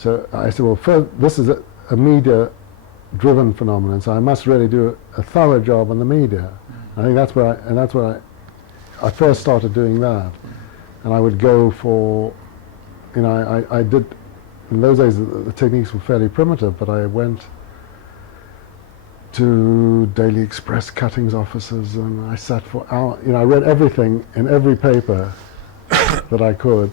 So I said, well, first, this is a media-driven phenomenon, so I must really do a thorough job on the media. I think that's where I first started doing that. And I would go for, you know, I did, in those days the techniques were fairly primitive, but I went to Daily Express cuttings offices and I sat for hours, you know, I read everything in every paper that I could.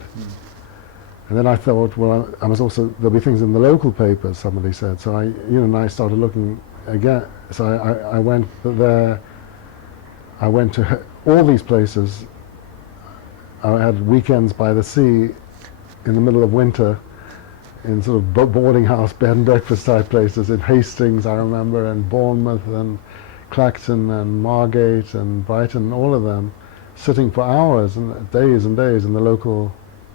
And then I thought, well, I must also, there'll be things in the local papers, somebody said. So and I started looking again. So I went there, I went to all these places. I had weekends by the sea in the middle of winter in sort of boarding house, bed and breakfast type places in Hastings, I remember, and Bournemouth and Clacton and Margate and Brighton, all of them, sitting for hours and days in the local.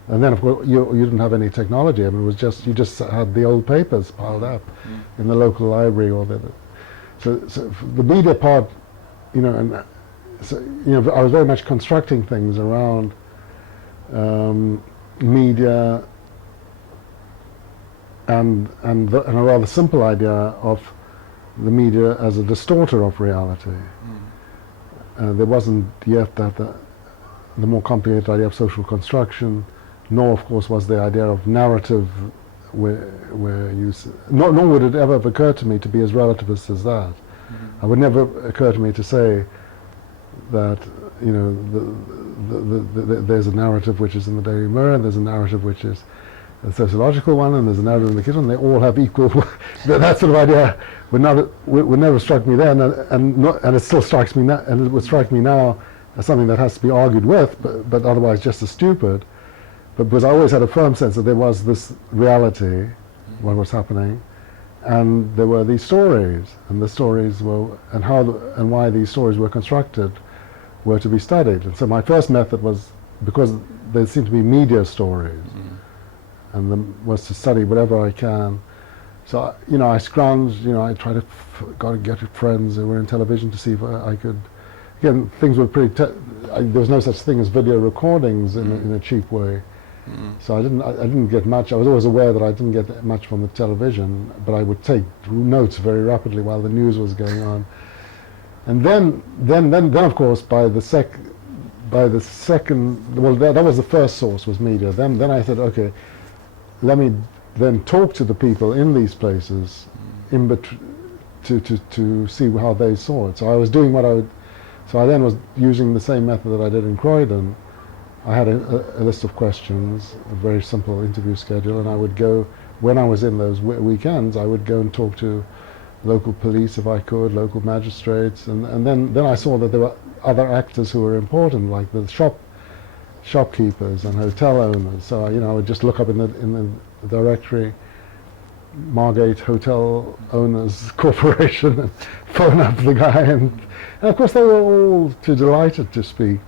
And then, of course, you didn't have any technology. I mean, it was just, you just had the old papers piled up in the local library or the. So the media part, you know, and so, you know, I was very much constructing things around media and a rather simple idea of the media as a distorter of reality. There wasn't yet that the more complicated idea of social construction, nor of course was the idea of narrative where you, nor would it ever have occurred to me to be as relativist as that. It would never occur to me to say that, you know, there's a narrative which is in the Daily Mirror, and there's a narrative which is a sociological one, and there's a narrative in the kitchen, they all have equal, that sort of idea would never struck me then, and it still strikes me now, and it would strike me now as something that has to be argued with, but otherwise just as stupid. But because I always had a firm sense that there was this reality, what was happening, and there were these stories, and the stories were, and how and why these stories were constructed were to be studied. And so my first method was, because there seemed to be media stories, and was to study whatever I can. So, you know, I scrounged, you know, I tried to get friends who were in television to see if I could. Again, things were pretty. There was no such thing as video recordings in a cheap way. So I didn't get much. I was always aware that I didn't get much from the television, but I would take notes very rapidly while the news was going on. And then of course, by the second, well, that was the first source, was media. Then I said, okay, let me then talk to the people in these places, to see how they saw it. So I was doing what I would. So I then was using the same method that I did in Croydon. I had a list of questions, a very simple interview schedule, and I would go, when I was in those weekends, I would go and talk to local police if I could, local magistrates, and then I saw that there were other actors who were important, like the shopkeepers and hotel owners. So I would just look up in the directory, Margate Hotel Owners Corporation, and phone up the guy, and of course they were all too delighted to speak.